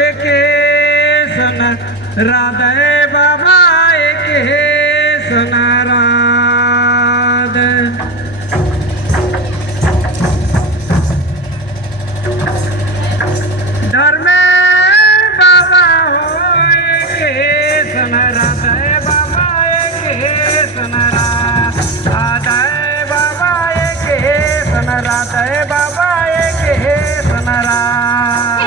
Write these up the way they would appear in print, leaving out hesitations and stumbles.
एके सन राधे बाबा एके सन राध धर्मे बाबा हो एके सन राधे बाबा एके सन राधे बाबा एके सन राधे बाबा एके सन राध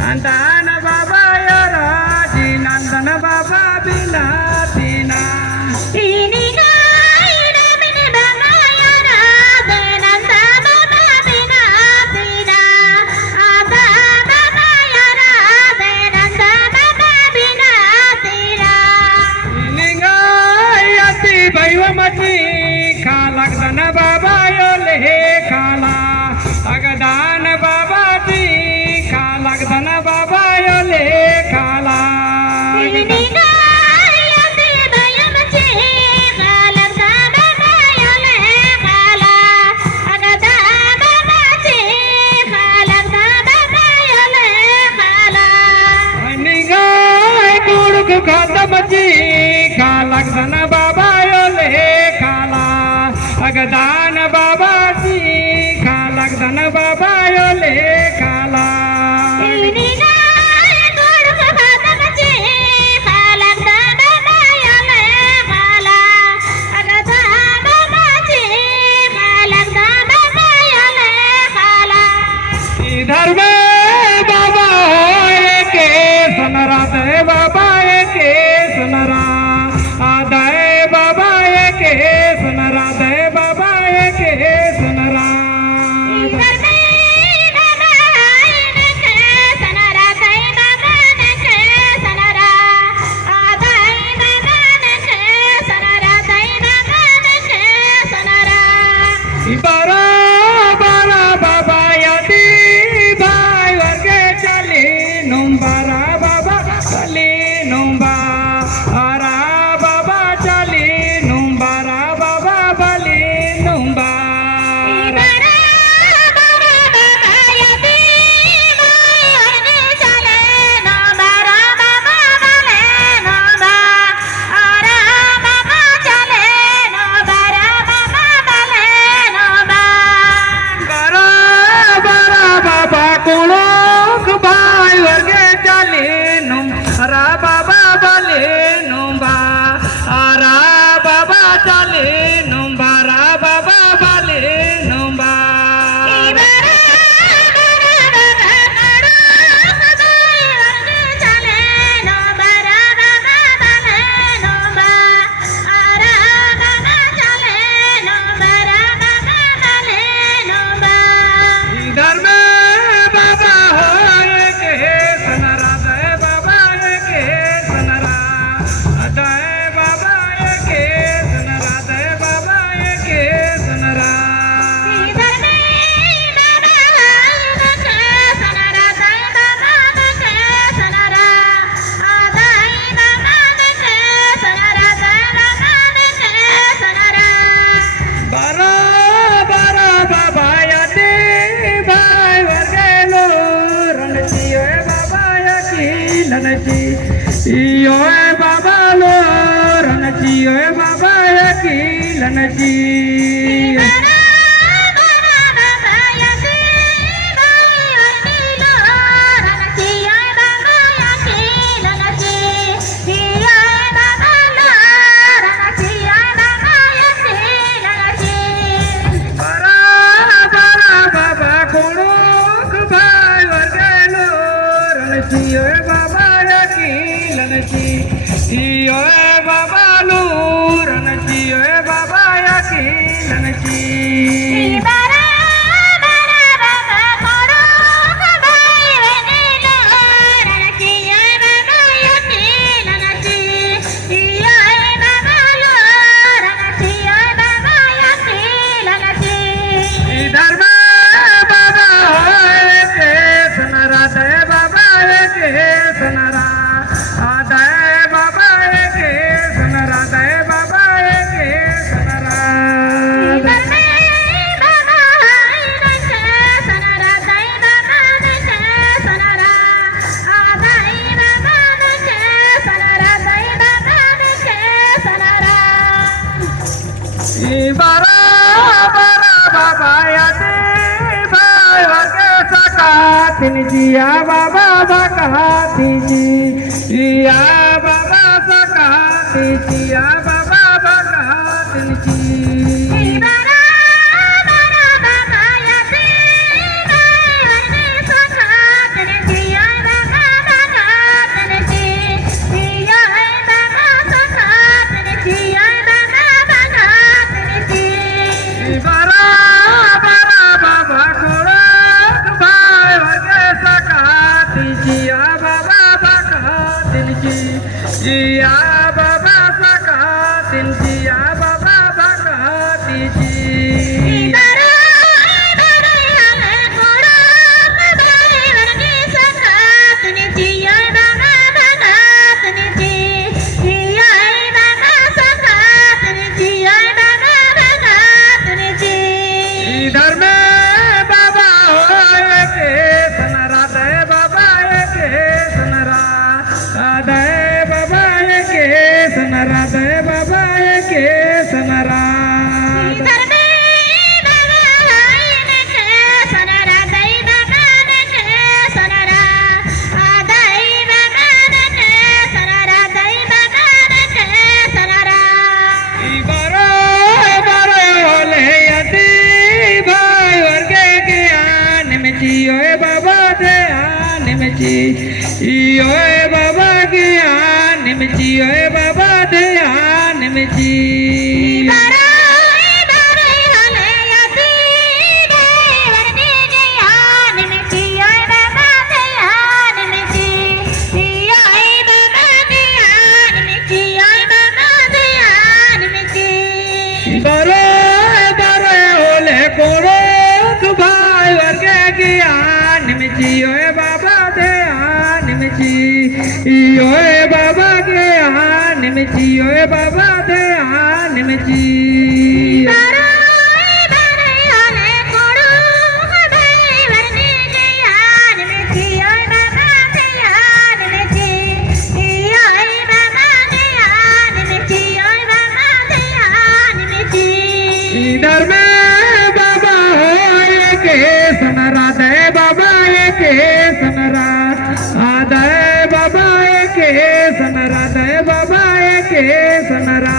नंदन बाबा यारा जी नंदन बाबा बिना तीना ओए बाबा लूरणची ओए बाबा या खिलनची बारा बारा बाबा या दे भाई वके सकातिन जिया बाबा सकाती जी या बाबा सकाती जिया बाबा सकातिन जी जिया बाबा सकातिन जिया बाबा सकाती जी इधर में बाबा होए के सनरा दे बाबा के सनरा दे बाबा के सनरा दे बाबा के सनरा ओए बाबा ध्यान में जी ओए बाबा ज्ञान में जी ओए बाबा ध्यान में जी बरो बरो होले कोरो भाई वर्गे ज्ञान में जी ओए बाबा ध्यान में जी ओए बाबा ज्ञान में जी ओए बाबा ध्यान में जी इधर में बाबा होए के सनरा दे बाबा के सनरा आदे बाबा के सनरा दे बाबा के सनरा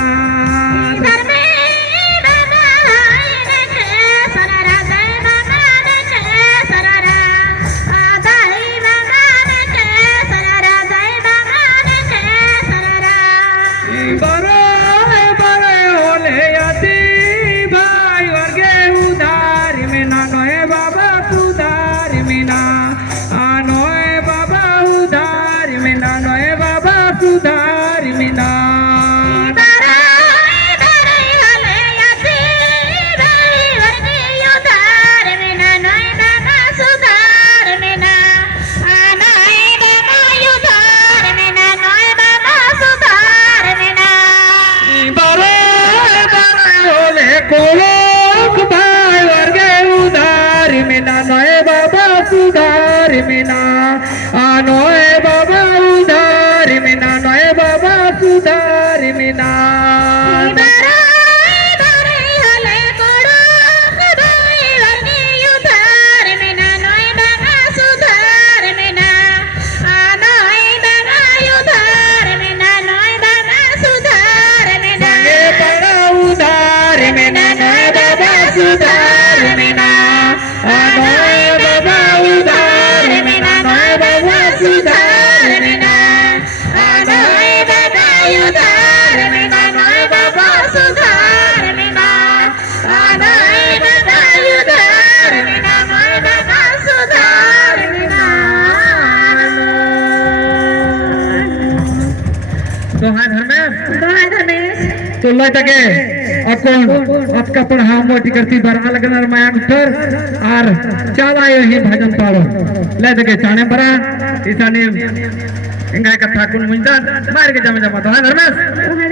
बरो बरो होले याती भाई वर्गे उधार में ना नोए बाबा उधार में ना नोए बाबा उधार में ना नोए बाबा उधार में ना कोलोक भाई वर्गे उधार में ना नोए बाबा सुधार में ना नोए बाबा उधार में ना नोए बाबा सुधार में ना उधार में ना नोए बाबा उधार में ना नोए बाबा सुधार में ना नोए बाबा काय रमेश तो लय टके अकोण आज का पण हा मोठी करती बरा लगणार माया गुठर आर चाला ही भजन पाड़ो लय टके चाणे बरा ईसाने इंगाय कथा कुन मुंजा मार के जमा जमा तो है धर्मेश